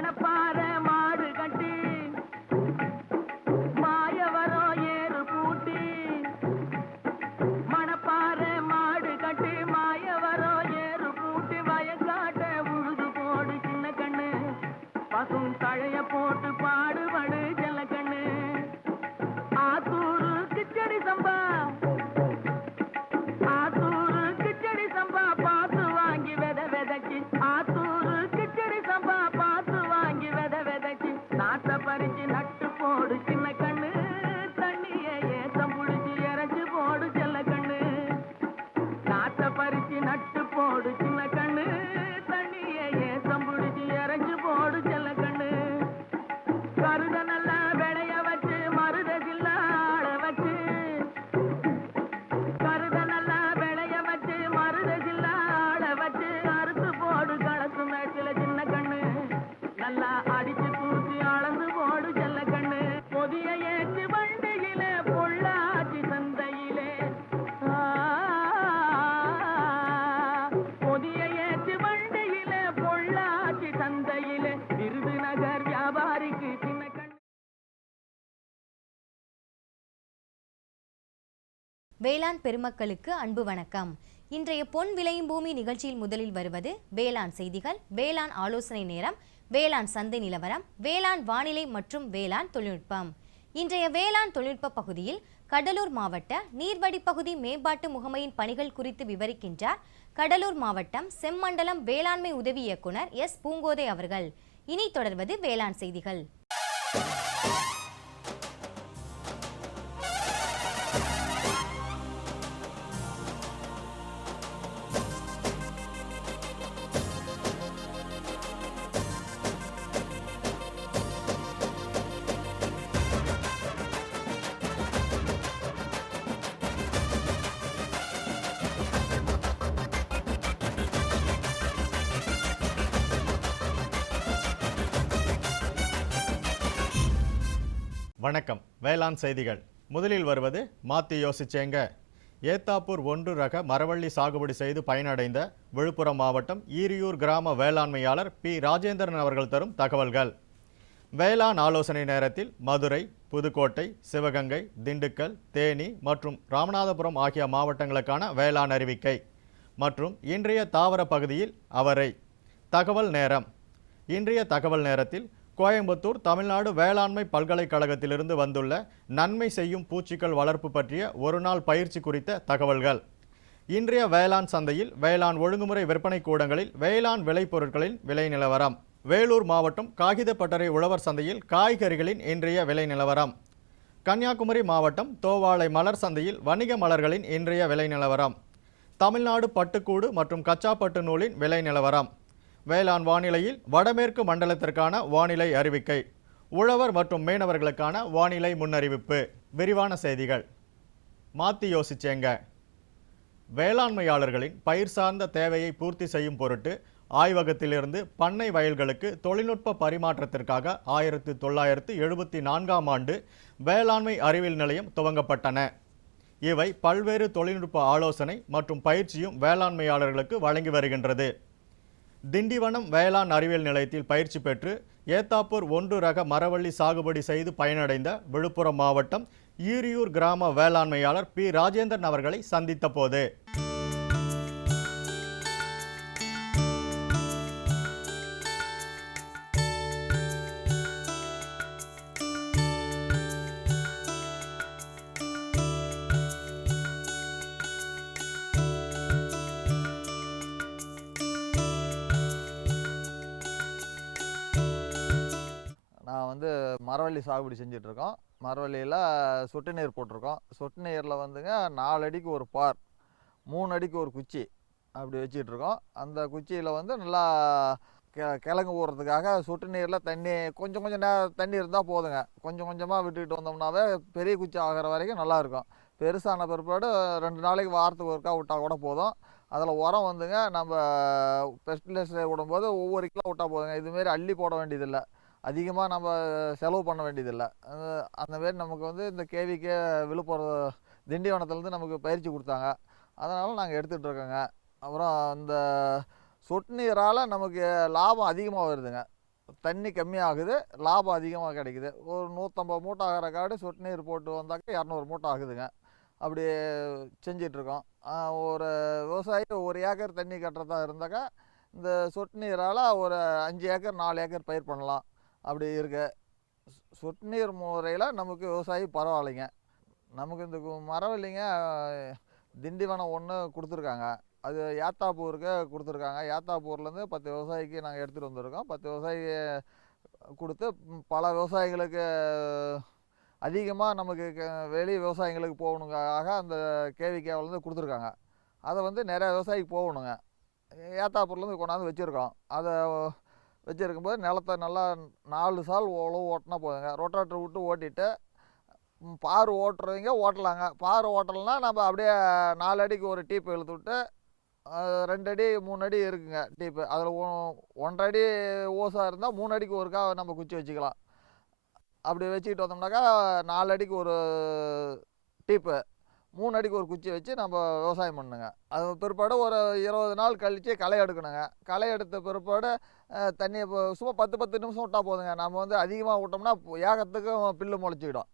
மணப்பாறை மாடு கட்டி மாயவரம் ஏறு பூட்டி மணப்பாறை மாடு கட்டி மாயவரம் ஏறு பூட்டி வயக்காட்ட உழுது போடு சின்ன கண்ணு பசும் தழைய போட்டு பாடுபடு செல்ல கண்ணு ஆத்தூரு கிச்சடி சம்பா ஆத்தூரு கிச்சடி சம்பா பார்த்து வாங்கி வித விதைச்சி ஆத்தூரு கிச்சடி சம்பா பார்த்து வாங்கி வித விதைச்சி நாட்டை பறிச்சு நட்டு போடு சின்ன கண்ணு தண்ணிய ஏத்தம் புடிச்சு இறச்சி போடு செல்ல கண்ணு நாட்டை பறிச்சு நட்டு போடு சின்ன கண்ணு தண்ணிய ஏத்தம் புடிச்சு இறச்சி போடு செல்ல கண்ணு கருத நல்லா விளைய வச்சு மருத சில்லாட வச்சு கருத நல்லா விளைய வச்சு மருத சில்லாட வச்சு அறுத்து போடு களத்து மேட்டில சின்ன கண்ணு நல்லா அடிச்சு தூக்கி அளந்து போடு செல்ல கண்ணு பொதிய ஏற்றி வண்டியில பொள்ளாச்சி சந்தையிலே பொதிய ஏற்றி வண்டியில பொள்ளாச்சி சந்தையிலே விருதுநகர் வியாபாரிக்கு சின்ன கண்ணு. வேளாண் பெருமக்களுக்கு அன்பு வணக்கம். இன்றைய பொன் விளையும் பூமி நிகழ்ச்சியில் முதலில் வருவது வேளாண் செய்திகள், வேளாண் ஆலோசனை நேரம், வேளாண் சந்தை நிலவரம், வேளாண் வானிலை மற்றும் வேளாண் தொழில்நுட்பம். இன்றைய வேளாண் தொழில்நுட்ப பகுதியில் கடலூர் மாவட்ட நீர்வடி பகுதி மேம்பாட்டு முகமையின் பணிகள் குறித்து விவரிக்கின்றார் கடலூர் மாவட்டம் செம்மண்டலம் வேளாண்மை உதவி இயக்குனர் எஸ் பூங்கோதை அவர்கள். இனி தொடர்வது வேளாண் செய்திகள். வணக்கம். வேளாண் செய்திகள். முதலில் வருவது மாத்தி யோசிச்சேங்க. ஏத்தாப்பூர் 1 ரக மரவள்ளி சாகுபடி செய்து பயனடைந்த விழுப்புரம் மாவட்டம் ஈரியூர் கிராம வேளாண்மையாளர் பி ராஜேந்திரன் அவர்கள் தரும் தகவல்கள். வேளாண் ஆலோசனை நேரத்தில் மதுரை, புதுக்கோட்டை, சிவகங்கை, திண்டுக்கல், தேனி மற்றும் ராமநாதபுரம் ஆகிய மாவட்டங்களுக்கான வேளாண் அறிவிக்கை மற்றும் இன்றைய தாவர பகுதியில் அவரை. தகவல் நேரம். இன்றைய தகவல் நேரத்தில் கோயம்புத்தூர் தமிழ்நாடு வேளாண்மை பல்கலைக்கழகத்திலிருந்து வந்துள்ள நன்மை செய்யும் பூச்சிகள் வளர்ப்பு பற்றிய ஒரு நாள் பயிற்சி குறித்த தகவல்கள். இன்றைய வேளாண் சந்தையில் வேளாண் ஒழுங்குமுறை விற்பனை கூடங்களில் வேளாண் விளைபொருட்களின் விலை நிலவரம். வேலூர் மாவட்டம் காகிதப்பட்டறை உழவர் சந்தையில் காய்கறிகளின் இன்றைய விலை நிலவரம். கன்னியாகுமரி மாவட்டம் தோவாளை மலர் சந்தையில் வணிக மலர்களின் இன்றைய விலை நிலவரம். தமிழ்நாடு பட்டுக்கூடு மற்றும் கச்சாப்பட்டு நூலின் விலை நிலவரம். வேளாண் வானிலையில் வடமேற்கு மண்டலத்திற்கான வானிலை அறிவிக்கை, உழவர் மற்றும் மீனவர்களுக்கான வானிலை முன்னறிவிப்பு. விரிவான செய்திகள். மாத்தி யோசிச்சேங்க. வேளாண்மையாளர்களின் பயிர் சார்ந்த தேவையை பூர்த்தி செய்யும் பொருட்டு ஆய்வகத்திலிருந்து பண்ணை வயல்களுக்கு தொழில்நுட்ப பரிமாற்றத்திற்காக 1974ஆம் ஆண்டு வேளாண்மை அறிவியல் நிலையம் துவங்கப்பட்டன. இவை பல்வேறு தொழில்நுட்ப ஆலோசனை மற்றும் பயிற்சியும் வேளாண்மையாளர்களுக்கு வழங்கி வருகின்றது. திண்டிவனம் வேளாண் அறிவியல் நிலையத்தில் பயிற்சி பெற்று ஏத்தாப்பூர் 1 ரக மரவள்ளி சாகுபடி செய்து பயனடைந்த விழுப்புரம் மாவட்டம் ஈரியூர் கிராம வேளாண்மையாளர் பி ராஜேந்திரன் அவர்களை சந்தித்த போது மரவள்ளி சாகுபடி செஞ்சிட்ருக்கோம். மரவள்ளியில் சொட்டு நீர் போட்டிருக்கோம். சொட்டு நீரில் வந்துங்க 4 அடிக்கு ஒரு பார், 3 அடிக்கு ஒரு குச்சி அப்படி வச்சிட்ருக்கோம். அந்த குச்சியில் வந்து நல்லா கிழங்கு ஊறுறதுக்காக சொட்டு நீரில் தண்ணி கொஞ்சம் தண்ணி இருந்தால் போதுங்க. கொஞ்சம் கொஞ்சமாக விட்டுக்கிட்டு வந்தோம்னாவே பெரிய குச்சி ஆகிற வரைக்கும் நல்லாயிருக்கும். பெருசான பிற்பாடு 2 நாளைக்கு வாரத்துக்கு ஒருக்கா விட்டால் கூட போதும். அதில் உரம் வந்துங்க நம்ம பெஸ்டிலைசர் விடும்போது ஒவ்வொரு கிலோ விட்டால் போதுங்க. இதுமாரி அள்ளி போட வேண்டியதில்லை, அதிகமாக நம்ம செலவு பண்ண வேண்டியதில்லை. அந்தமாரி நமக்கு வந்து இந்த கேவிக்கே விழுப்புரம் திண்டிவனத்துலேருந்து நமக்கு பயிற்சி கொடுத்தாங்க. அதனால் நாங்கள் எடுத்துகிட்ருக்கோங்க. அப்புறம் இந்த சொட்டு நீரால் நமக்கு லாபம் அதிகமாக வருதுங்க. தண்ணி கம்மியாகுது, லாபம் அதிகமாக கிடைக்குது. ஒரு 150 மூட்டை ஆகிற காடு சொட்டு நீர் போட்டு வந்தாக்க 200 மூட்டை ஆகுதுங்க. அப்படி செஞ்சிட்ருக்கோம். ஒரு விவசாயி ஒரு ஏக்கர் தண்ணி கட்டுறதா இருந்தாக்கா இந்த சொட்டு நீரால் ஒரு 5 ஏக்கர் 4 ஏக்கர் பயிர் பண்ணலாம். அப்படி இருக்கு. சொட்டு நீர் முறையில் நமக்கு விவசாயி பரவாயில்லைங்க. நமக்கு இந்த மரவள்ளிங்க திண்டிவனம் ஒன்று கொடுத்துருக்காங்க. அது ஏத்தாப்பூருக்கு கொடுத்துருக்காங்க. ஏத்தாப்பூர்லேருந்து 10 விவசாயிக்கு நாங்கள் எடுத்துகிட்டு வந்திருக்கோம். 10 விவசாயி கொடுத்து பல விவசாயிகளுக்கு அதிகமாக நமக்கு வெளி விவசாயிங்களுக்கு போகணுங்காக அந்த கேவிகேவிலேருந்து கொடுத்துருக்காங்க. அதை வந்து நிறையா விவசாயிக்கு போகணுங்க. ஏத்தாப்பூர்லேருந்து கொண்டாந்து வச்சுருக்கோம். அதை வச்சுருக்கும்போது நிலத்தை நல்லா 4 சால் உழவு ஓட்டினா போதுங்க. ரொட்டாட்டர் விட்டு ஓட்டிட்டு பார் ஓட்டுறவங்க ஓட்டலாங்க. பார் ஓட்டலைன்னா நம்ம அப்படியே 4 அடிக்கு ஒரு டீப்பு இழுத்து விட்டு 2 அடி 3 அடி இருக்குங்க டீப்பு. அதில் 1.5 அடி ஓசாக இருந்தால் 3 அடிக்கு ஒருக்கா நம்ம குச்சி வச்சுக்கலாம். அப்படி வச்சுக்கிட்டு வந்தோம்னாக்கா 4 அடிக்கு ஒரு டீப்பு, 3 அடிக்கு ஒரு குச்சி வச்சு நம்ம விவசாயம் பண்ணுங்க. அது பிற்பாடு ஒரு 20 நாள் கழித்து களை எடுக்கணுங்க. களை எடுத்த பிற்பாடு தண்ணியை சும்மா 10 நிமிஷம் விட்டால் போதுங்க. நம்ம வந்து அதிகமாக விட்டோம்னா ஏகத்துக்கும் பில்லு முளைச்சிக்கிடும்.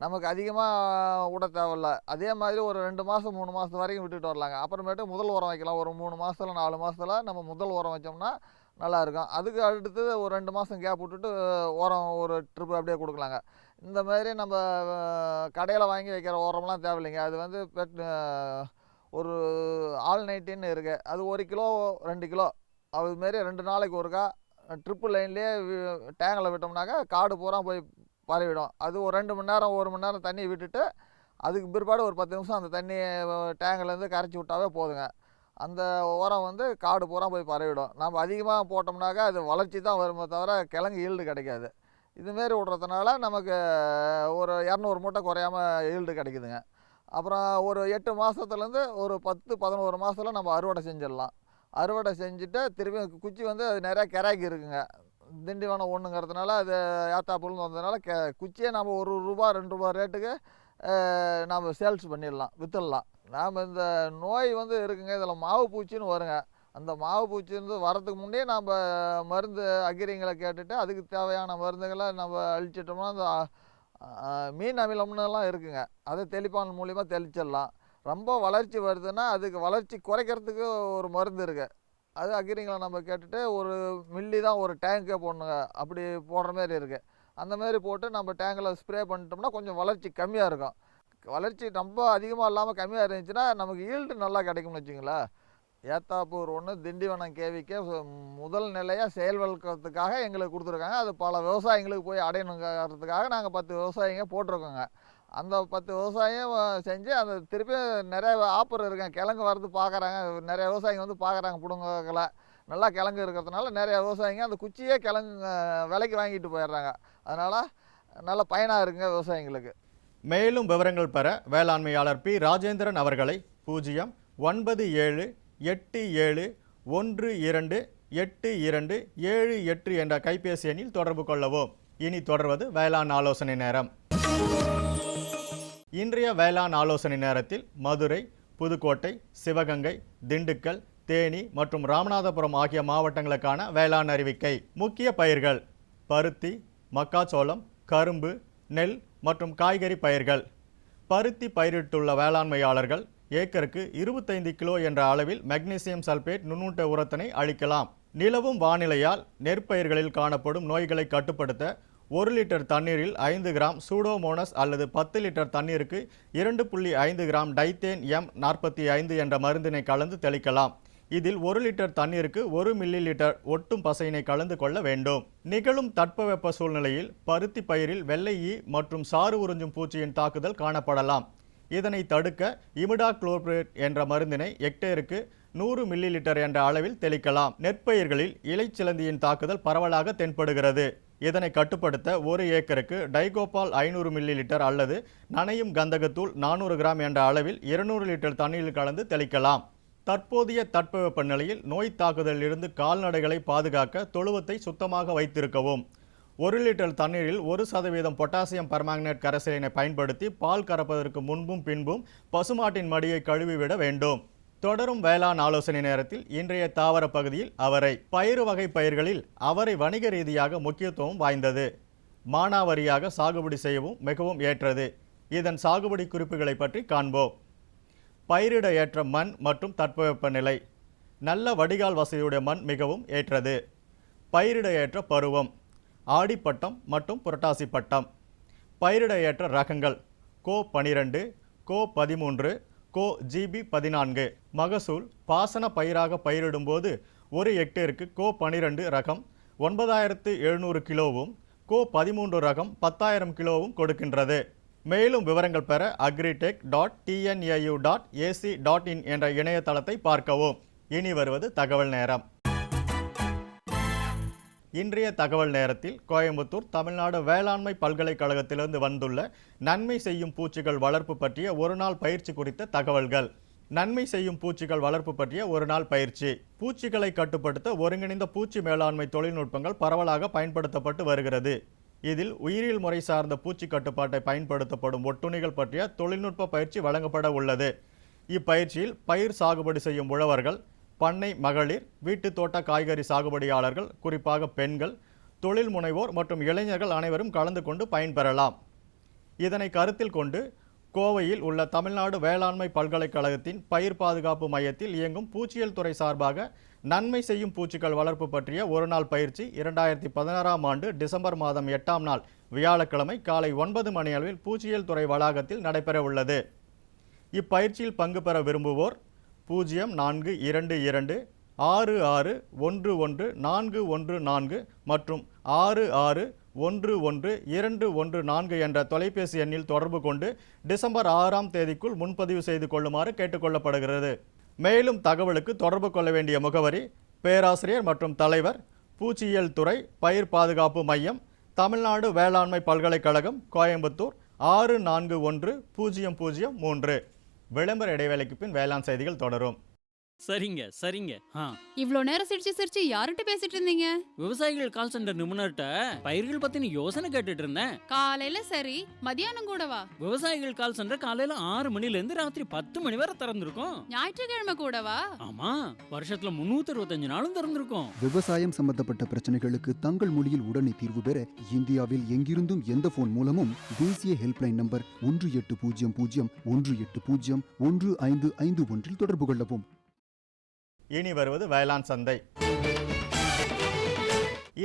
நமக்கு அதிகமாக விட தேவையில்ல. அதே மாதிரி ஒரு 2 மாதம் 3 மாதம் வரைக்கும் விட்டுட்டு வரலாங்க. அப்புறமேட்டு முதல் உரம் வைக்கலாம். ஒரு 3 மாதத்தில் 4 மாதத்தில் நம்ம முதல் உரம் வச்சோம்னா நல்லாயிருக்கும். அதுக்கு அடுத்தது ஒரு 2 மாதம் கேப் விட்டுட்டு உரம் ஒரு ட்ரிப்பு அப்படியே கொடுக்கலாங்க. இந்த மாதிரி நம்ம கடையில் வாங்கி வைக்கிற உரம்லாம் தேவையில்லைங்க. அது வந்து ஒரு ஆல்நைட்டின்னு இருக்குது. அது 1 கிலோ 2 கிலோ அதுமாரி 2 நாளைக்கு ஒருக்கா ட்ரிப்பு லைன்லேயே டேங்கில் விட்டோம்னாக்கா காடு பூரா போய் பரவிடும். அது ஒரு 2 மணி நேரம் 1 மணி நேரம் தண்ணி விட்டுட்டு அதுக்கு பிற்பாடு ஒரு 10 நிமிஷம் அந்த தண்ணி டேங்கிலேருந்து கரைச்சி விட்டாவே போதுங்க. அந்த உரம் வந்து காடு பூரா போய் பரவிடும். நம்ம அதிகமாக போட்டோம்னாக்கா அது வளர்ச்சி தான் வருமே தவிர கிழங்கு ஈல்டு கிடைக்காது. இதுமாரி விட்றதுனால நமக்கு ஒரு 200 மூட்டை குறையாமல் ஈல்டு கிடைக்குதுங்க. அப்புறம் ஒரு 8 மாதத்துலேருந்து ஒரு 10-11 மாதத்தில் நம்ம அறுவடை செஞ்சிடலாம். அறுவடை செஞ்சுட்டு திரும்பி குச்சி வந்து அது நிறையா கிராக்கி இருக்குங்க. திண்டிவனம் ஒன்றுங்கிறதுனால அது ஏத்தாப்பூர்லேருந்து வந்ததுனால குச்சியே நம்ம ₹1 ₹2 ரேட்டுக்கு நம்ம சேல்ஸ் பண்ணிடலாம், விற்றுடலாம். நாம் இந்த நோய் வந்து இருக்குங்க. இதில் மாவு பூச்சின்னு வருங்க. அந்த மாவு பூச்சி வந்து வரதுக்கு முன்னே நம்ம மருந்து அக்கிரிங்களை கேட்டுட்டு அதுக்கு தேவையான மருந்துகளை நம்ம அழிச்சிட்டோம்னா அந்த மீன் அமிலம்னுலாம் இருக்குங்க. அதை தெளிப்பான் மூலிமா தெளிச்சிடலாம். ரொம்ப வளர்ச்சி வருதுன்னா அதுக்கு வளர்ச்சி குறைக்கிறதுக்கு ஒரு மருந்து இருக்குது. அது அக்கிரிங்களை நம்ம கேட்டுட்டு ஒரு மில்லி தான் ஒரு டேங்கே போடணுங்க. அப்படி போடுற மாரி இருக்குது. அந்த மாதிரி போட்டு நம்ம டேங்கில் ஸ்ப்ரே பண்ணிட்டோம்னா கொஞ்சம் வளர்ச்சி கம்மியாக இருக்கும். வளர்ச்சி ரொம்ப அதிகமாக இல்லாமல் கம்மியாக இருந்துச்சுன்னா நமக்கு ஈல்டு நல்லா கிடைக்கும்னு வச்சுங்களேன். ஏத்தாப்பூர் 1 திண்டிவனம் கேவிக்கே முதல் நிலையாக செயல்படுத்துறதுக்காக எங்களுக்கு கொடுத்துருக்காங்க. அது பல விவசாயிங்களுக்கு போய் அடையணுங்கிறதுக்காக நாங்கள் 10 விவசாயிங்க போட்டிருக்கோங்க. அந்த 10 விவசாயம் செஞ்சு அந்த திருப்பி நிறைய ஆப்பர் இருக்குங்க. கிழங்கு வரது பார்க்குறாங்க. நிறைய விவசாயிங்க வந்து பார்க்குறாங்க பிடுங்கல. நல்லா கிழங்கு இருக்கிறதுனால நிறைய விவசாயிங்க அந்த குச்சியே கிழங்கு விலைக்கு வாங்கிட்டு போயிடுறாங்க. அதனால் நல்ல பயனாக இருக்குங்க விவசாயிங்களுக்கு. மேலும் விவரங்கள் பெற வேளாண்மையாளர் பி ராஜேந்திரன் அவர்களை 09787128278 என்ற கைபேசி எண்ணில் தொடர்பு கொள்ளவும். இனி தொடர்வது வேளாண் ஆலோசனை நேரம். இன்றைய வேளாண் ஆலோசனை நேரத்தில் மதுரை, புதுக்கோட்டை, சிவகங்கை, திண்டுக்கல், தேனி மற்றும் ராமநாதபுரம் ஆகிய மாவட்டங்களுக்கான வேளாண் அறிவிக்கை. முக்கிய பயிர்கள்: பருத்தி, மக்காச்சோளம், கரும்பு, நெல் மற்றும் காய்கறி பயிர்கள். பருத்தி பயிரிட்டுள்ள வேளாண்மையாளர்கள் ஏக்கருக்கு 25 கிலோ என்ற அளவில் மெக்னீசியம் சல்பேட் நுண்ணூட்ட உரத்தினை அளிக்கலாம். நிலவும் வானிலையால் நெற்பயிர்களில் காணப்படும் நோய்களை கட்டுப்படுத்த 1 லிட்டர் தண்ணீரில் 5 கிராம் சூடோமோனஸ் அல்லது 10 லிட்டர் தண்ணீருக்கு 2.5 கிராம் டைத்தேன் M45 என்ற மருந்தினை கலந்து தெளிக்கலாம். இதில் 1 லிட்டர் தண்ணீருக்கு 1 மில்லி லிட்டர் ஒட்டும் பசையினை கலந்து கொள்ள வேண்டும். நிகழும் தட்பவெப்ப சூழ்நிலையில் பருத்தி பயிரில் வெள்ளை ஈ மற்றும் சாறு உறிஞ்சும் பூச்சியின் தாக்குதல் காணப்படலாம். இதனை தடுக்க இமிடாக்ளோபிரேட் என்ற மருந்தினை ஹெக்டேருக்கு 100 மில்லி லிட்டர் என்ற அளவில் தெளிக்கலாம். நெற்பயிர்களில் இலைச்சிலந்தியின் தாக்குதல் பரவலாக தென்படுகிறது. இதனை கட்டுப்படுத்த 1 ஏக்கருக்கு டைகோபால் 500 மில்லி லிட்டர் அல்லது நனையும் கந்தகத்தூள் 400 கிராம் என்ற அளவில் 200 லிட்டர் தண்ணீரில் கலந்து தெளிக்கலாம். தற்போதைய தட்பவெப்ப நிலையில் நோய் தாக்குதலில் இருந்து கால்நடைகளை பாதுகாக்க தொழுவத்தை சுத்தமாக வைத்திருக்கவும். 1 லிட்டர் தண்ணீரில் 1% பொட்டாசியம் பெர்மாங்கனேட் கரைசலினை பயன்படுத்தி பால் கறப்பதற்கு முன்பும் பின்பும் பசுமாட்டின் மடியை கழுவிவிட வேண்டும். தொடரும் வேளாண் ஆலோசனை நேரத்தில் இன்றைய தாவர பகுதியில் அவரை. பயிறு வகை பயிர்களில் அவரை வணிக ரீதியாக முக்கியத்துவம் வாய்ந்தது. மானாவாரியாக சாகுபடி செய்யவும் மிகவும் ஏற்றது. இதன் சாகுபடி குறிப்புகளை பற்றி காண்போம். பயிரிட ஏற்ற மண் மற்றும் தட்பவெப்பநிலை. நல்ல வடிகால் வசதியுடைய மண் மிகவும் ஏற்றது. பயிரிட ஏற்ற பருவம் ஆடிப்பட்டம் மற்றும் புரட்டாசி பட்டம். பயிரிட ஏற்ற ரகங்கள் கோ 12, கோ 13, கோ GB 14. மகசூல் பாசன பயிராக பயிரிடும்போது 1 ஹெக்டேருக்கு கோ 12 ரகம் 9700 கிலோவும், கோ 13 ரகம் 10,000 கிலோவும் கொடுக்கின்றது. மேலும் விவரங்கள் பெற agritech.tnau.ac.in என்ற இணையதளத்தை பார்க்கவும். இனி வருவது தகவல் நேரம். இன்றைய தகவல் நேரத்தில் கோயம்புத்தூர் தமிழ்நாடு வேளாண்மை பல்கலைக்கழகத்திலிருந்து வந்துள்ள நன்மை செய்யும் பூச்சிகள் வளர்ப்பு பற்றிய ஒரு நாள் பயிற்சி குறித்த தகவல்கள். நன்மை செய்யும் பூச்சிகள் வளர்ப்பு பற்றிய ஒரு நாள் பயிற்சி. பூச்சிகளை கட்டுப்படுத்த ஒருங்கிணைந்த பூச்சி மேலாண்மை தொழில்நுட்பங்கள் பரவலாக பயன்படுத்தப்பட்டு வருகிறது. இதில் உயிரியல் முறை சார்ந்த பூச்சி கட்டுப்பாட்டை பயன்படுத்தப்படும் ஒட்டுண்ணிகள் பற்றிய தொழில்நுட்ப பயிற்சி வழங்கப்பட உள்ளது. இப்பயிற்சியில் பயிர் சாகுபடி செய்யும் உழவர்கள், பண்ணை மகளிர், வீட்டு தோட்ட காய்கறி சாகுபடியாளர்கள், குறிப்பாக பெண்கள், தொழில் முனைவோர் மற்றும் இளைஞர்கள் அனைவரும் கலந்து கொண்டு பயன்பெறலாம். இதனை கருத்தில் கொண்டு கோவையில் உள்ள தமிழ்நாடு வேளாண்மை பல்கலைக்கழகத்தின் பயிர் பாதுகாப்பு மையத்தில் இயங்கும் பூச்சியியல் துறை சார்பாக நன்மை செய்யும் பூச்சிகள் வளர்ப்பு பற்றிய ஒரு நாள் பயிற்சி 2016ஆம் ஆண்டு டிசம்பர் மாதம் 8ஆம் நாள் வியாழக்கிழமை காலை 9 மணி அளவில் பூச்சியியல் துறை வளாகத்தில் நடைபெற உள்ளது. இப்பயிற்சியில் பங்கு பெற விரும்புவோர் 0422 6611 மற்றும் 6611 என்ற தொலைபேசி எண்ணில் தொடர்பு கொண்டு டிசம்பர் 6ஆம் தேதிக்குள் முன்பதிவு செய்து கொள்ளுமாறு கேட்டுக்கொள்ளப்படுகிறது. மேலும் தகவலுக்கு தொடர்பு கொள்ள வேண்டிய முகவரி பேராசிரியர் மற்றும் தலைவர், பூச்சியியல் துறை, பயிர் பாதுகாப்பு மையம், தமிழ்நாடு வேளாண்மை பல்கலைக்கழகம், கோயம்புத்தூர் 641003. விளம்பர இடைவேளைக்கு பின் வேளாண் செய்திகள் தொடரும். சரிங்க சரிங்க. இவ்ளோ நேரம் சிரிச்சு யார்கிட்ட பேசிட்டு இருந்தீங்க? விவசாயிகள் கால் சென்டர் நிபுணர்கிட்ட பயிர்கள் பத்தின யோசனை கேட்டுட்டு இருந்தேன். காலையில சரி, மதியானம் கூடவா? விவசாயிகள் கால் சென்டர் காலையில 6 மணில இருந்து ராத்திரி 10 மணி வரை திறந்திருக்கும். ஞாயிற்றுக்கிழமை கூடவா? ஆமா, வருஷத்துல 365 நாளும் திறந்திருக்கும். விவசாயம் சம்பந்தப்பட்ட பிரச்சனைகளுக்கு தங்கள் மொழியில் உடனே தீர்வு பெற இந்தியாவில் எங்கிருந்தும் எந்த போன் மூலமும் தேசிய ஹெல்ப்லைன் நம்பர் 1800-180-1551 தொடர்பு கொள்ளவும். இனி வருவது வேளாண் சந்தை.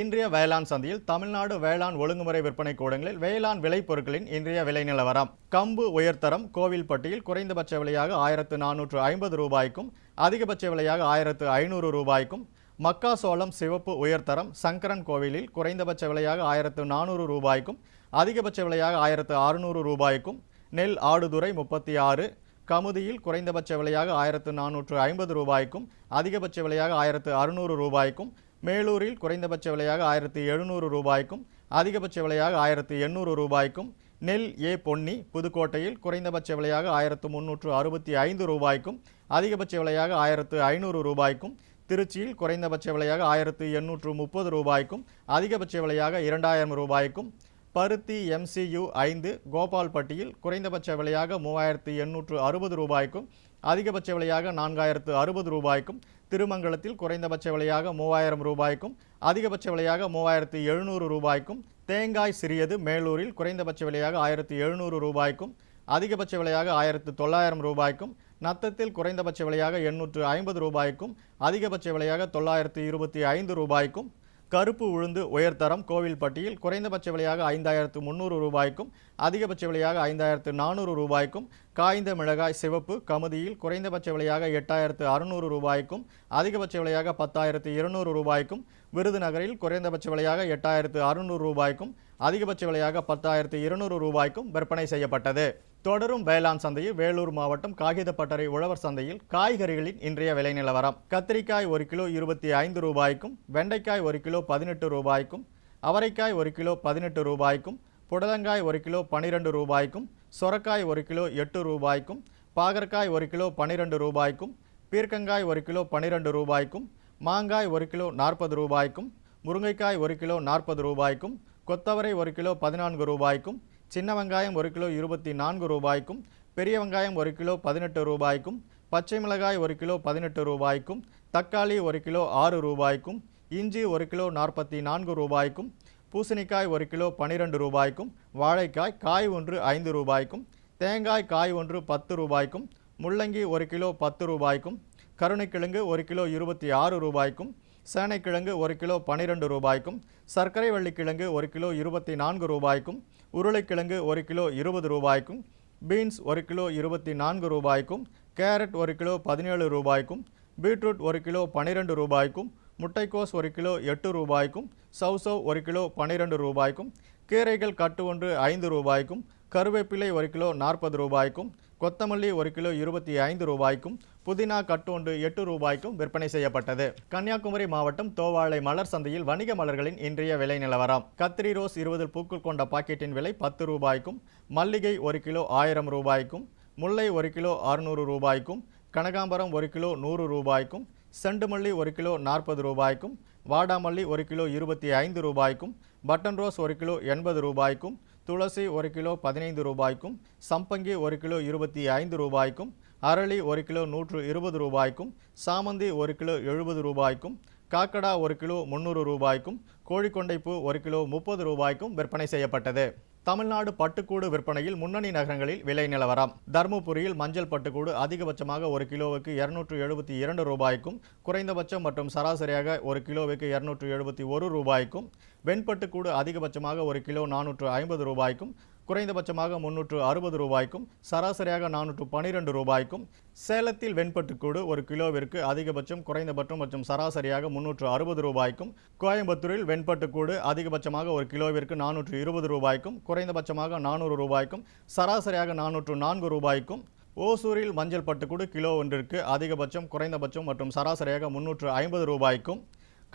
இன்றைய வேளாண் சந்தையில் தமிழ்நாடு வேளாண் ஒழுங்குமுறை விற்பனை கூடங்களில் வேளாண் விளைபொருட்களின் இன்றைய விலை நிலவரம். கம்பு உயர்தரம் கோவில்பட்டியில் குறைந்தபட்ச விலையாக 1450 ரூபாய்க்கும் அதிகபட்ச விலையாக 1500 ரூபாய்க்கும், மக்காசோளம் சிவப்பு உயர்தரம் சங்கரன் கோவிலில் குறைந்தபட்ச விலையாக 1400 ரூபாய்க்கும் அதிகபட்ச விலையாக 1600 ரூபாய்க்கும், நெல் ஆடுதுறை 36 கமுதியில் குறைந்தபட்ச விலையாக 1450 ரூபாய்க்கும் அதிகபட்ச விலையாக 1600 ரூபாய்க்கும், மேலூரில் குறைந்தபட்ச விலையாக 1700 ரூபாய்க்கும் அதிகபட்ச விலையாக 1800 ரூபாய்க்கும், நெல் ஏ பொன்னி புதுக்கோட்டையில் குறைந்தபட்ச விலையாக 1365 ரூபாய்க்கும் அதிகபட்ச விலையாக 1500 ரூபாய்க்கும், திருச்சியில் குறைந்தபட்ச விலையாக 1830 ரூபாய்க்கும் அதிகபட்ச விலையாக 2000 ரூபாய்க்கும், பருத்தி MCU 5 கோபால்பட்டியில் குறைந்தபட்ச விலையாக 3860 ரூபாய்க்கும் அதிகபட்ச விலையாக 4060 ரூபாய்க்கும், திருமங்கலத்தில் குறைந்தபட்ச விலையாக 3000 ரூபாய்க்கும் அதிகபட்ச விலையாக 3700 ரூபாய்க்கும், தேங்காய் சிறியது மேலூரில் குறைந்தபட்ச விலையாக 1700 ரூபாய்க்கும் அதிகபட்ச விலையாக 1900 ரூபாய்க்கும், நத்தத்தில் குறைந்தபட்ச விலையாக 850 ரூபாய்க்கும் அதிகபட்ச விலையாக 925 ரூபாய்க்கும், கருப்பு உளுந்து உயர்தரம் கோவில்பட்டியில் குறைந்தபட்ச விலையாக 5300 ரூபாய்க்கும் அதிகபட்ச விலையாக 5400 ரூபாய்க்கும், காய்ந்த மிளகாய் சிவப்பு கமுதியில் குறைந்தபட்ச விலையாக 8600 ரூபாய்க்கும் அதிகபட்ச விலையாக 10200 ரூபாய்க்கும், விருதுநகரில் குறைந்தபட்ச விலையாக 8600 ரூபாய்க்கும் அதிகபட்ச விலையாக 10200 ரூபாய்க்கும் விற்பனை செய்யப்பட்டது. தொடரும் வேளாண் சந்தையில் வேலூர் மாவட்டம் காகிதப்பட்டறை உழவர் சந்தையில் காய்கறிகளின் இன்றைய விலை நிலவரம். கத்திரிக்காய் 1 கிலோ 25 ரூபாய்க்கும், வெண்டைக்காய் 1 கிலோ 18 ரூபாய்க்கும், அவரைக்காய் 1 கிலோ 18 ரூபாய்க்கும், புடலங்காய் 1 கிலோ 12 ரூபாய்க்கும், சொரக்காய் 1 கிலோ 8 ரூபாய்க்கும், பாகற்காய் 1 கிலோ 12 ரூபாய்க்கும், பீர்க்கங்காய் 1 கிலோ 12 ரூபாய்க்கும், மாங்காய் 1 கிலோ 40 ரூபாய்க்கும், முருங்கைக்காய் 1 கிலோ 40 ரூபாய்க்கும், கொத்தவரை 1 கிலோ 14 ரூபாய்க்கும், சின்ன வெங்காயம் 1 கிலோ 24 ரூபாய்க்கும், பெரிய வெங்காயம் 1 கிலோ 18 ரூபாய்க்கும், பச்சை மிளகாய் 1 கிலோ 18 ரூபாய்க்கும், தக்காளி 1 கிலோ 6 ரூபாய்க்கும், இஞ்சி 1 கிலோ 44 ரூபாய்க்கும், பூசணிக்காய் 1 கிலோ 12 ரூபாய்க்கும், வாழைக்காய் காய் ஒன்று 5 ரூபாய்க்கும், தேங்காய் காய் ஒன்று 10 ரூபாய்க்கும், முள்ளங்கி 1 கிலோ 10 ரூபாய்க்கும், கருணைக்கிழங்கு 1 கிலோ 26 ரூபாய்க்கும், சேனைக்கிழங்கு 1 கிலோ 12 ரூபாய்க்கும், சர்க்கரை வள்ளிக்கிழங்கு 1 கிலோ 24 ரூபாய்க்கும், உருளைக்கிழங்கு 1 கிலோ 20 ரூபாய்க்கும், பீன்ஸ் 1 கிலோ 24 ரூபாய்க்கும், கேரட் 1 கிலோ 17 ரூபாய்க்கும், பீட்ரூட் 1 கிலோ 12 ரூபாய்க்கும், முட்டைக்கோஸ் 1 கிலோ 8 ரூபாய்க்கும், சௌசவ் 1 கிலோ 12 ரூபாய்க்கும், கீரைகள் கட்டு ஒன்று 5 ரூபாய்க்கும், கருவேப்பிலை 1 கிலோ 40 ரூபாய்க்கும், கொத்தமல்லி 1 கிலோ 25 ரூபாய்க்கும், புதினா கட்டு ஒன்று 8 ரூபாய்க்கும் விற்பனை செய்யப்பட்டது. கன்னியாகுமரி மாவட்டம் தோவாளை மலர் சந்தையில் வணிக மலர்களின் இன்றைய விலை நிலவரம். கத்திரி ரோஸ் 20 பூக்கள் கொண்ட பாக்கெட்டின் விலை 10 ரூபாய்க்கும், மல்லிகை 1 கிலோ 1000 ரூபாய்க்கும், முல்லை 1 கிலோ 600 ரூபாய்க்கும், கனகாம்பரம் 1 கிலோ 100 ரூபாய்க்கும், செண்டுமல்லி 1 கிலோ 40 ரூபாய்க்கும், வாடாமல்லி 1 கிலோ 25 ரூபாய்க்கும், பட்டன் ரோஸ் 1 கிலோ 80 ரூபாய்க்கும், துளசி 1 கிலோ 15 ரூபாய்க்கும், சம்பங்கி 1 கிலோ 25 ரூபாய்க்கும், அரளி 1 கிலோ 120 ரூபாய்க்கும், சாமந்தி 1 கிலோ 70 ரூபாய்க்கும், காக்கடா 1 கிலோ 300 ரூபாய்க்கும், கோழிக்கொண்டைப்பூ 1 கிலோ 30 ரூபாய்க்கும் விற்பனை செய்யப்பட்டது. தமிழ்நாடு பட்டுக்கூடு விற்பனையில் முன்னணி நகரங்களில் விலை நிலவரம். தருமபுரியில் மஞ்சள் பட்டுக்கூடு அதிகபட்சமாக 1 கிலோவுக்கு 272 ரூபாய்க்கும், குறைந்தபட்சம் மற்றும் சராசரியாக 1 கிலோவுக்கு 271 ரூபாய்க்கும், வெண்பட்டுக்கூடு அதிகபட்சமாக 1 கிலோ 450 ரூபாய்க்கும், குறைந்தபட்சமாக 360 ரூபாய்க்கும், சராசரியாக 412 ரூபாய்க்கும், சேலத்தில் வெண்பட்டுக்கூடு 1 கிலோவிற்கு அதிகபட்சம், குறைந்தபட்சம் மற்றும் சராசரியாக 360 ரூபாய்க்கும், கோயம்புத்தூரில் வெண்பட்டுக்கூடு அதிகபட்சமாக 1 கிலோவிற்கு 420 ரூபாய்க்கும், குறைந்தபட்சமாக 400 ரூபாய்க்கும், சராசரியாக 404 ரூபாய்க்கும், ஓசூரில் மஞ்சள் பட்டுக்கூடு கிலோ ஒன்றிற்கு அதிகபட்சம், குறைந்தபட்சம் மற்றும் சராசரியாக 350 ரூபாய்க்கும்,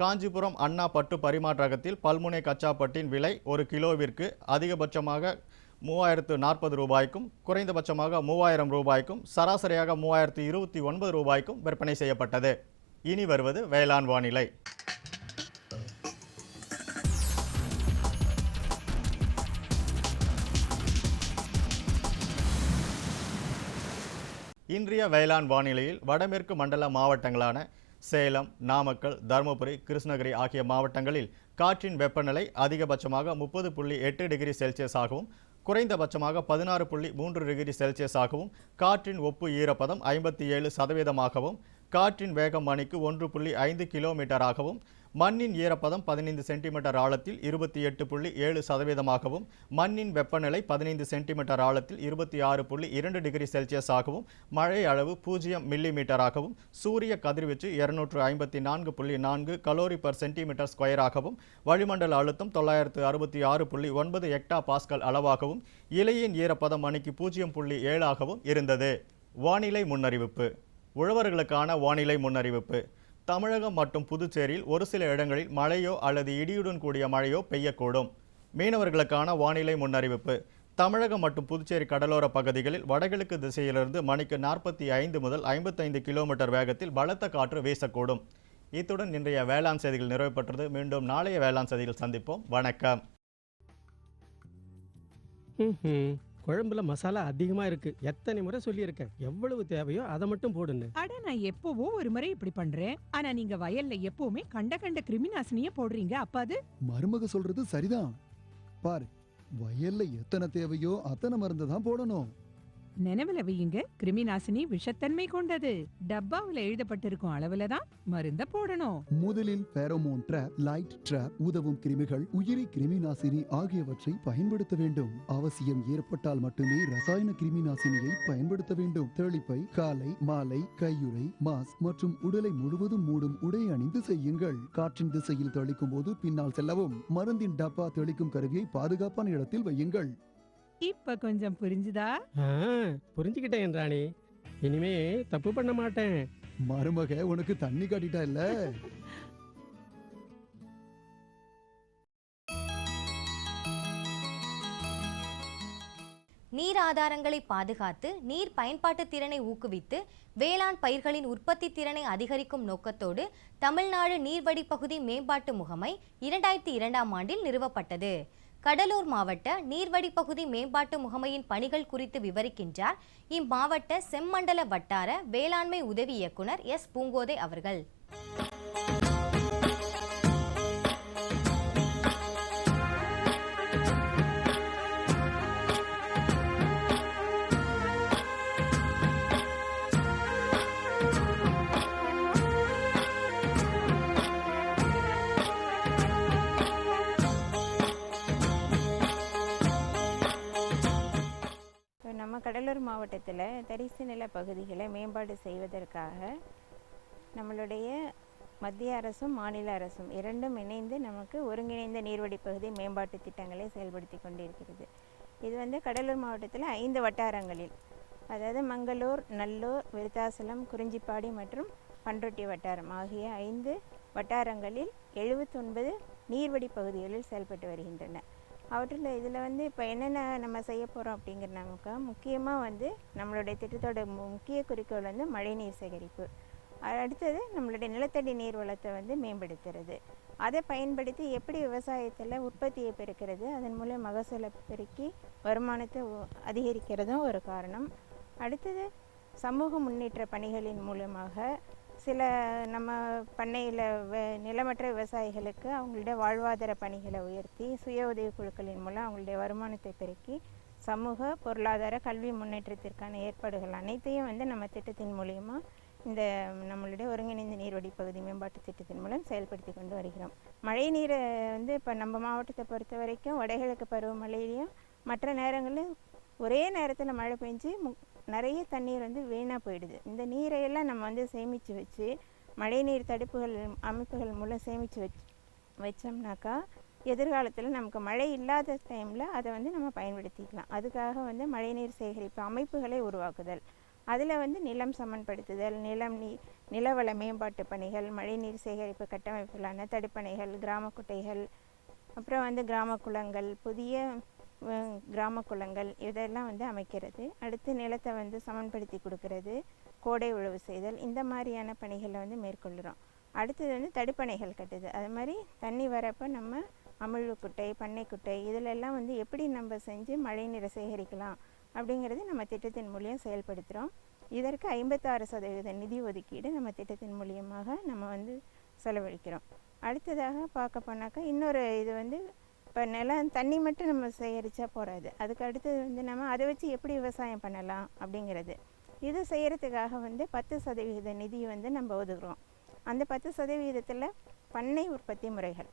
காஞ்சிபுரம் அண்ணா பட்டு பரிமாற்றகத்தில் பல்முனை கச்சாப்பட்டின் விலை 1 கிலோவிற்கு அதிகபட்சமாக 3040 ரூபாய்க்கும், குறைந்தபட்சமாக 3000 ரூபாய்க்கும், சராசரியாக 3029 ரூபாய்க்கும் விற்பனை செய்யப்பட்டது. இனி வருவது வேளாண் வானிலை. இன்றைய வேளாண் வானிலையில் வடமேற்கு மண்டல மாவட்டங்களான சேலம், நாமக்கல், தருமபுரி, கிருஷ்ணகிரி ஆகிய மாவட்டங்களில் காற்றின் வெப்பநிலை அதிகபட்சமாக 30.8 டிகிரி செல்சியஸ் ஆகவும், குறைந்தபட்சமாக 16.3 டிகிரி செல்சியஸ் ஆகவும், காற்றின் ஒப்பு ஈரப்பதம் 57%ஆகவும், காற்றின் வேகம் மணிக்கு 1.5 கிலோமீட்டராகவும், மண்ணின் ஈரப்பதம் 15 சென்டிமீட்டர் ஆழத்தில் 28.7%ஆகவும், மண்ணின் வெப்பநிலை 15 சென்டிமீட்டர் ஆழத்தில் 26.2 டிகிரி செல்சியஸ் ஆகவும், மழை அளவு 0 மில்லிமீட்டராகவும், சூரிய கதிர்வீச்சு 254.4 கலோரி பர் சென்டிமீட்டர் ஸ்கொயராகவும், வளிமண்டல அழுத்தம் 966.9 ஹெக்டா பாஸ்கல் அளவாகவும், இலையின் ஈரப்பதம் மணிக்கு 0.7 ஆகவும் இருந்தது. வானிலை முன்னறிவிப்பு. உழவர்களுக்கான வானிலை முன்னறிவிப்பு. தமிழகம் மற்றும் புதுச்சேரியில் ஒரு சில இடங்களில் மழையோ அல்லது இடியுடன் கூடிய மழையோ பெய்யக்கூடும். மீனவர்களுக்கான வானிலை முன்னறிவிப்பு. தமிழகம் மற்றும் புதுச்சேரி கடலோர பகுதிகளில் வடகிழக்கு திசையிலிருந்து மணிக்கு 45 முதல் 55 கிலோமீட்டர் வேகத்தில் பலத்த காற்று வீசக்கூடும். இத்துடன் இன்றைய வேளாண் செய்திகள் நிறைவு பெற்றது. மீண்டும் நாளைய வேளாண் செய்திகள் சந்திப்போம். வணக்கம். குழம்புல மசாலா அதிகமா இருக்கு. எத்தனை முறை சொல்லியிருக்கேன், எவ்வளவு தேவையோ அதை மட்டும் போடுன்னு. அட, நான் எப்பவோ ஒரு முறை இப்படி பண்றேன். ஆனா நீங்க வயல்ல எப்பவுமே கண்ட கிருமிநாசினிய போடுறீங்க. அப்ப அது மருமக சொல்றது சரிதான். பாரு, வயல்ல எத்தனை தேவையோ அத்தனை மருந்து தான் போடணும். நினைவுல வையுங்க, கிருமிநாசினி விஷத்தன்மை கொண்டது. டப்பாவுல எழுதப்பட்டிருக்கும் அளவுல தான் மருந்த போடணும். முதலில் பேரோமோன் ட்ராப், லைட் ட்ராப், உதவும் கிருமிகள், உயிரி கிருமிநாசினி ஆகியவற்றை பயன்படுத்த வேண்டும். அவசியம் ஏற்பட்டால் மட்டுமே ரசாயன கிருமிநாசினியை பயன்படுத்த வேண்டும். தெளிப்பை காலை, மாலை, கையுறை, மாஸ்க் மற்றும் உடலை முழுவதும் மூடும் உடை அணிந்து செய்யுங்கள். காற்றின் திசையில் தெளிக்கும் போது பின்னால் செல்லவும். மருந்தின் டப்பா தெளிக்கும் கருவியை பாதுகாப்பான இடத்தில் வையுங்கள். இப்ப கொஞ்சம் புரிஞ்சுதா? புரிஞ்சுக்கிட்டேன் ராணி. இனிமே தப்பு பண்ண மாட்டேன். மருமக உனக்கு தண்ணி காட்டிட்டா இல்ல. நீர் ஆதாரங்களை பாதுகாத்து நீர் பயன்பாட்டு திறனை ஊக்குவித்து வேளாண் பயிர்களின் உற்பத்தி திறனை அதிகரிக்கும் நோக்கத்தோடு தமிழ்நாடு நீர்வடி பகுதி மேம்பாட்டு முகமை 2002ஆம் ஆண்டில் நிறுவப்பட்டது. கடலூர் மாவட்ட நீர்வழிப்பகுதி மேம்பாட்டு முகமையின் பணிகள் குறித்து விவரிக்கின்றார் இம்மாவட்ட செம்மண்டல வட்டார வேளாண்மை உதவி இயக்குனர் எஸ் பூங்கோதை அவர்கள். நம்ம கடலூர் மாவட்டத்தில் தரிசு நில பகுதிகளை மேம்பாடு செய்வதற்காக நம்மளுடைய மத்திய அரசும் மாநில அரசும் இரண்டும் இணைந்து நமக்கு ஒருங்கிணைந்த நீர்வழி பகுதி மேம்பாட்டு திட்டங்களை செயல்படுத்தி கொண்டிருக்கிறது. இது கடலூர் மாவட்டத்தில் 5 வட்டாரங்களில், அதாவது மங்களூர், நல்லூர், விருத்தாசலம், குறிஞ்சிப்பாடி மற்றும் பண்ருட்டி வட்டாரம் ஆகிய 5 வட்டாரங்களில் 79 நீர்வழி பகுதிகளில் செயல்பட்டு வருகின்றன. அவற்றில் இதில் இப்போ என்னென்ன நம்ம செய்ய போகிறோம் அப்படிங்கிறனாக்கா, முக்கியமாக நம்மளுடைய திட்டத்தோட முக்கிய குறிக்கோள் மழைநீர் சேகரிப்பு. அடுத்தது நம்மளுடைய நிலத்தடி நீர் வளத்தை மேம்படுத்துறது. அதை பயன்படுத்தி எப்படி விவசாயத்தில் உற்பத்தியை பெருக்கிறது, அதன் மூலம் மகசூலை பெருக்கி வருமானத்தை அதிகரிக்கிறதும் ஒரு காரணம். அடுத்தது சமூக முன்னேற்ற பணிகளின் மூலமாக சில நம்ம பண்ணையில் நிலமற்ற விவசாயிகளுக்கு அவங்களுடைய வாழ்வாதார பணிகளை உயர்த்தி சுய உதவி குழுக்களின் மூலம் அவங்களுடைய வருமானத்தை பெருக்கி சமூக பொருளாதார கல்வி முன்னேற்றத்திற்கான ஏற்பாடுகள் அனைத்தையும் நம்ம திட்டத்தின் மூலயமா இந்த நம்மளுடைய ஒருங்கிணைந்த நீர்வழி பகுதி மேம்பாட்டு திட்டத்தின் மூலம் செயல்படுத்தி கொண்டு வருகிறோம். மழை நீரை இப்போ நம்ம மாவட்டத்தை பொறுத்த வரைக்கும் வடகிழக்கு பருவமழையிலையும் மற்ற நேரங்களில் ஒரே நேரத்தில் மழை பெஞ்சு நிறைய தண்ணீர் வீணாக போயிடுது. இந்த நீரையெல்லாம் நம்ம சேமித்து வச்சு மழைநீர் தடுப்புகள் அமைப்புகள் மூலம் சேமித்து வச்சோம்னாக்கா எதிர்காலத்தில் நமக்கு மழை இல்லாத டைமில் அதை நம்ம பயன்படுத்திக்கலாம். அதுக்காக மழைநீர் சேகரிப்பு அமைப்புகளை உருவாக்குதல், அதில் நிலம் சமன்படுத்துதல், நிலவள மேம்பாட்டு பணிகள், மழைநீர் சேகரிப்பு கட்டமைப்புகளான தடுப்பணைகள், கிராம குட்டைகள், அப்புறம் கிராம குளங்கள், புதிய கிராம குளங்கள் இதெல்லாம் அமைக்கிறது. அடுத்து நிலத்தை சமன்படுத்தி கொடுக்கறது, கோடை உழவு செய்தல், இந்த மாதிரியான பணிகளை மேற்கொள்கிறோம். அடுத்தது தடுப்பணைகள் கட்டுது. அது மாதிரி தண்ணி வரப்போ நம்ம அமிழ்வு குட்டை, பண்ணை குட்டை இதிலெல்லாம் எப்படி நம்ம செஞ்சு மழை நீரை சேகரிக்கலாம் அப்படிங்கிறது நம்ம திட்டத்தின் மூலியம் செயல்படுத்துகிறோம். இதற்கு 56% நிதி ஒதுக்கீடு நம்ம திட்டத்தின் மூலியமாக நம்ம செலவழிக்கிறோம். அடுத்ததாக பார்க்க போனாக்கா இன்னொரு இது இப்போ நிலம் தண்ணி மட்டும் நம்ம சேகரித்தா போகாது, அதுக்கு அடுத்தது நம்ம அதை வச்சு எப்படி விவசாயம் பண்ணலாம் அப்படிங்கிறது. இது செய்கிறதுக்காக 10% நிதி நம்ம ஒதுக்குறோம். அந்த 10%த்தில் பண்ணை உற்பத்தி முறைகள்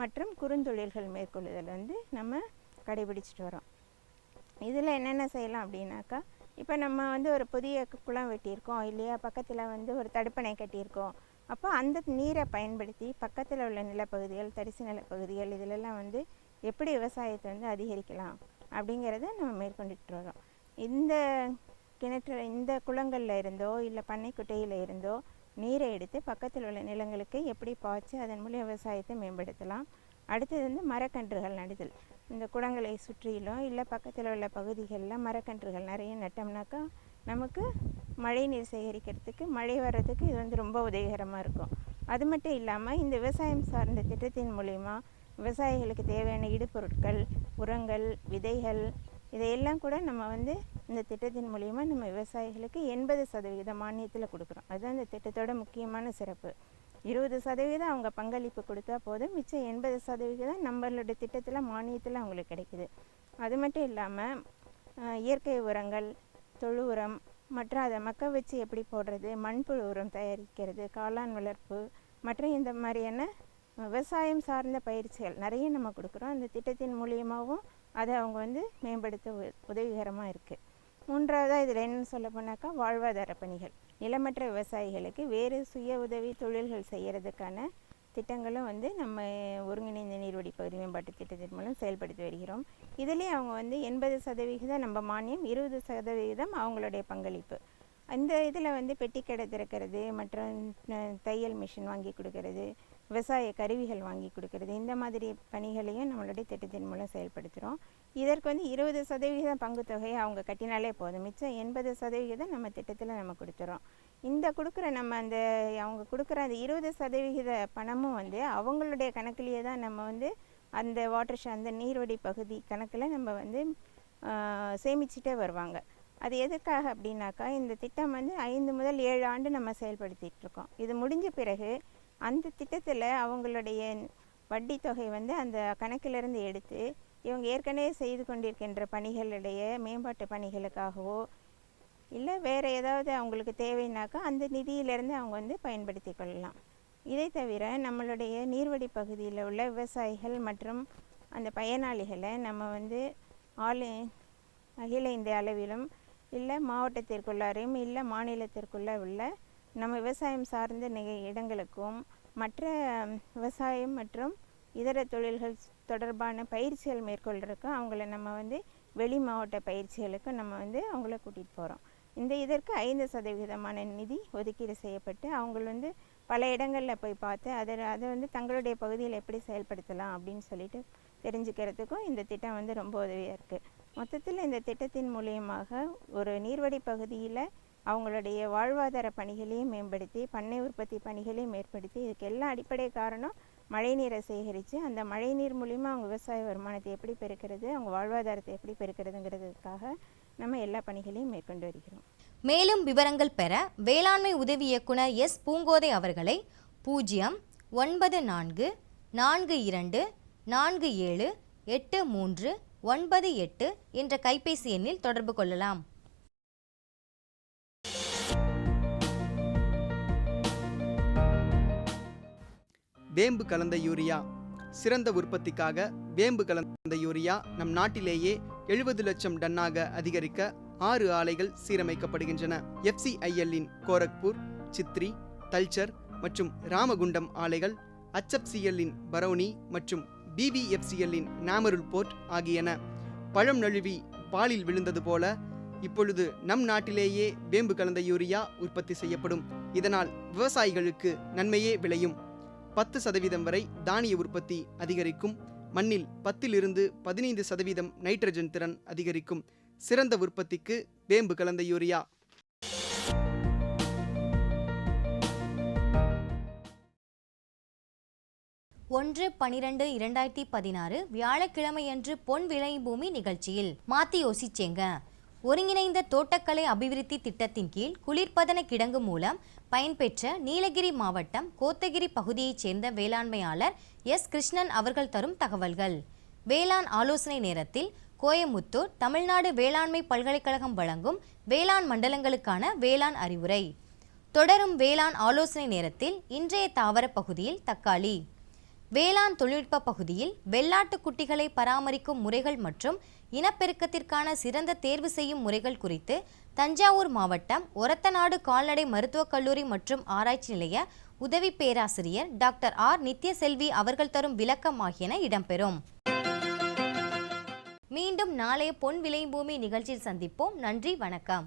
மற்றும் குறுந்தொழில்கள் மேற்கொள்ளுதல் நம்ம கடைபிடிச்சிட்டு வரோம். இதில் என்னென்ன செய்யலாம் அப்படின்னாக்கா, இப்போ நம்ம ஒரு புதிய குளம் வெட்டியிருக்கோம் இல்லையா, பக்கத்தில் ஒரு தடுப்பணை கட்டியிருக்கோம். அப்போ அந்த நீரை பயன்படுத்தி பக்கத்தில் உள்ள நிலப்பகுதிகள், தரிசு நிலப்பகுதிகள் இதிலெல்லாம் எப்படி விவசாயத்தை அதிகரிக்கலாம் அப்படிங்கிறத நம்ம மேற்கொண்டுட்டு வரோம். இந்த இந்த குளங்களில் இருந்தோ இல்லை பண்ணைக்குட்டையில் இருந்தோ நீரை எடுத்து பக்கத்தில் உள்ள நிலங்களுக்கு எப்படி பாய்ச்சி அதன் மூலம் விவசாயத்தை மேம்படுத்தலாம். அடுத்தது மரக்கன்றுகள் நடுதல். இந்த குளங்களை சுற்றிலும் இல்லை பக்கத்தில் உள்ள பகுதிகளில் மரக்கன்றுகள் நிறைய நட்டோம்னாக்கா நமக்கு மழை நீர் சேகரிக்கிறதுக்கு, மழை வர்றதுக்கு இது ரொம்ப உதவிகரமாக இருக்கும். அது மட்டும் இல்லாமல் இந்த விவசாயம் சார்ந்த திட்டத்தின் மூலிமா விவசாயிகளுக்கு தேவையான இடுபொருட்கள், உரங்கள், விதைகள் இதையெல்லாம் கூட நம்ம இந்த திட்டத்தின் மூலிமா நம்ம விவசாயிகளுக்கு 80% மானியத்தில் கொடுக்குறோம். அதுதான் இந்த திட்டத்தோட முக்கியமான சிறப்பு. 20% அவங்க பங்களிப்பு கொடுத்தா போதும், மிச்சம் 80% நம்மளுடைய திட்டத்தில் மானியத்தில் அவங்களுக்கு கிடைக்குது. அது மட்டும் இல்லாமல் இயற்கை உரங்கள், தொழு உரம் மற்றும் அதை மக்க வச்சு எப்படி போடுறது, மண்புழு உரம் தயாரிக்கிறது, காளான் வளர்ப்பு மற்றும் இந்த மாதிரியான விவசாயம் சார்ந்த பயிற்சிகள் நிறைய நம்ம கொடுக்குறோம். அந்த திட்டத்தின் மூலியமாகவும் அதை அவங்க மேம்படுத்த உதவிகரமாக இருக்குது. மூன்றாவதாக இதில் என்னென்னு சொல்ல போனாக்கா வாழ்வாதார பணிகள். நிலமற்ற விவசாயிகளுக்கு வேறு சுய உதவி தொழில்கள் செய்கிறதுக்கான திட்டங்களும் நம்ம ஒருங்கிணைந்த நீர்வழி பகுதி மேம்பாட்டு திட்டத்தின் மூலம் செயல்படுத்தி வருகிறோம். இதிலே அவங்க 80% நம்ம மானியம், 20% அவங்களுடைய பங்களிப்பு. அந்த இதில் பெட்டி கடை திறக்கிறது மற்றும் தையல் மிஷின் வாங்கி கொடுக்கறது, விவசாய கருவிகள் வாங்கி கொடுக்கறது, இந்த மாதிரி பணிகளையும் நம்மளுடைய திட்டத்தின் மூலம் செயல்படுத்துகிறோம். இதற்கு 20% பங்குத்தொகையை அவங்க கட்டினாலே போதும், மிச்சம் 80% நம்ம திட்டத்தில் நம்ம கொடுத்துறோம். இந்த கொடுக்குற நம்ம அவங்க கொடுக்குற அந்த 20% பணமும் அவங்களுடைய கணக்கிலேயே தான் நம்ம அந்த அந்த நீர்வடி பகுதி கணக்கில் நம்ம வந்து சேமிச்சுட்டே வருவாங்க. அது எதுக்காக அப்படின்னாக்கா, இந்த திட்டம் வந்து 5 முதல் 7 ஆண்டு நம்ம செயல்படுத்திகிட்டு இருக்கோம். இது முடிஞ்ச பிறகு அந்த திட்டத்தில் அவங்களுடைய வட்டி தொகை வந்து அந்த கணக்கிலிருந்து எடுத்து இவங்க ஏற்கனவே செய்து கொண்டிருக்கின்ற பணிகளுடைய மேம்பாட்டு பணிகளுக்காகவோ இல்லை வேறு ஏதாவது அவங்களுக்கு தேவைன்னாக்கா அந்த நிதியிலேருந்து அவங்க வந்து பயன்படுத்தி கொள்ளலாம். இதை தவிர நம்மளுடைய நீர்வடி பகுதியில் உள்ள விவசாயிகள் மற்றும் அந்த பயனாளிகளை நம்ம வந்து அகில இந்திய அளவிலும் இல்லை மாவட்டத்திற்குள்ளாரையும் இல்லை மாநிலத்திற்குள்ளே உள்ள நம்ம விவசாயம் சார்ந்த இடங்களுக்கும் மற்ற விவசாயம் மற்றும் இதர தொழில்கள் தொடர்பான பயிற்சிகள் மேற்கொள்கிறதுக்கும் அவங்கள நம்ம வந்து வெளி மாவட்ட பயிற்சிகளுக்கு நம்ம வந்து அவங்கள கூட்டிகிட்டு போகிறோம். இதற்கு 5% நிதி ஒதுக்கீடு செய்யப்பட்டு அவங்க வந்து பல இடங்களில் போய் பார்த்து அதை வந்து தங்களுடைய பகுதியில் எப்படி செயல்படுத்தலாம் அப்படின்னு சொல்லிட்டு தெரிஞ்சுக்கிறதுக்கும் இந்த திட்டம் வந்து ரொம்ப உதவியாக இருக்குது. மொத்தத்தில் இந்த திட்டத்தின் மூலியமாக ஒரு நீர்வடி பகுதியில் அவங்களுடைய வாழ்வாதார பணிகளையும் மேம்படுத்தி பண்ணை உற்பத்தி பணிகளையும் ஏற்படுத்தி இதுக்கு எல்லாம் அடிப்படை காரணம் மழைநீரை சேகரித்து அந்த மழைநீர் மூலிமா அவங்க விவசாய வருமானத்தை எப்படி பெருக்கிறது, அவங்க வாழ்வாதாரத்தை எப்படி பெருக்கிறதுங்கிறதுக்காக நம்ம எல்லா பணிகளையும் மேற்கொண்டு வருகிறோம். மேலும் விவரங்கள் பெற வேளாண்மை உதவி இயக்குனர் எஸ் பூங்கோதை அவர்களை 09442478398 என்ற கைபேசி எண்ணில் தொடர்பு கொள்ளலாம். வேம்பு கலந்த யூரியா. சிறந்த உற்பத்திக்காக வேம்பு கலந்த யூரியா நம் நாட்டிலேயே 70 லட்சம் டன்னாக அதிகரிக்க 6 ஆலைகள் சீரமைக்கப்படுகின்றன. FCIL-இன் கோரக்பூர், சித்ரி, தல்ச்சர் மற்றும் ராமகுண்டம் ஆலைகள், HFCL-இன் பரௌனி மற்றும் BVFCL-இன் நாமருல் போர்ட் ஆகியன. பழம் நழுவி பாலில் விழுந்தது போல இப்பொழுது நம் நாட்டிலேயே வேம்பு கலந்த யூரியா உற்பத்தி செய்யப்படும். இதனால் விவசாயிகளுக்கு நன்மையே விளையும். 10% வரை தானிய உற்பத்தி அதிகரிக்கும். மண்ணில் 10 to 15% நைட்ரஜன் திறன் அதிகரிக்கும். சிறந்த உற்பத்திக்கு வேம்பு கலந்த யூரியா. 1/12/2016 வியாழக்கிழமையன்று பொன் விளைபூமி நிகழ்ச்சியில் மாத்தி யோசிச்சேங்க. ஒருங்கிணைந்த தோட்டக்கலை அபிவிருத்தி திட்டத்தின் கீழ் குளிர்பதன கிடங்கு மூலம் பயன்பெற்ற நீலகிரி மாவட்டம் கோத்தகிரி பகுதியைச் சேர்ந்த வேளாண்மையாளர் எஸ். கிருஷ்ணன் அவர்கள் தரும் தகவல்கள். வேளாண் ஆலோசனை நேரத்தில் கோயமுத்தூர் தமிழ்நாடு வேளாண்மை பல்கலைக்கழகம் வழங்கும் வேளாண் மண்டலங்களுக்கான வேளாண் அறிவுரை. தொடரும் வேளாண் ஆலோசனை நேரத்தில் இன்றைய தாவர பகுதியில் தக்காளி, வேளாண் தொழில்நுட்ப பகுதியில் வெள்ளாட்டு குட்டிகளை பராமரிக்கும் முறைகள் மற்றும் இனப்பெருக்கத்திற்கான சிறந்த தேர்வு செய்யும் முறைகள் குறித்து தஞ்சாவூர் மாவட்டம் ஒரத்தநாடு கால்நடை மருத்துவக் கல்லூரி மற்றும் ஆராய்ச்சி நிலைய உதவி பேராசிரியர் டாக்டர் ஆர். நித்யசெல்வி அவர்கள் தரும் விளக்கம் ஆகியன இடம்பெறும். மீண்டும் நாளைய பொன் விளைபூமி நிகழ்ச்சியில் சந்திப்போம். நன்றி, வணக்கம்.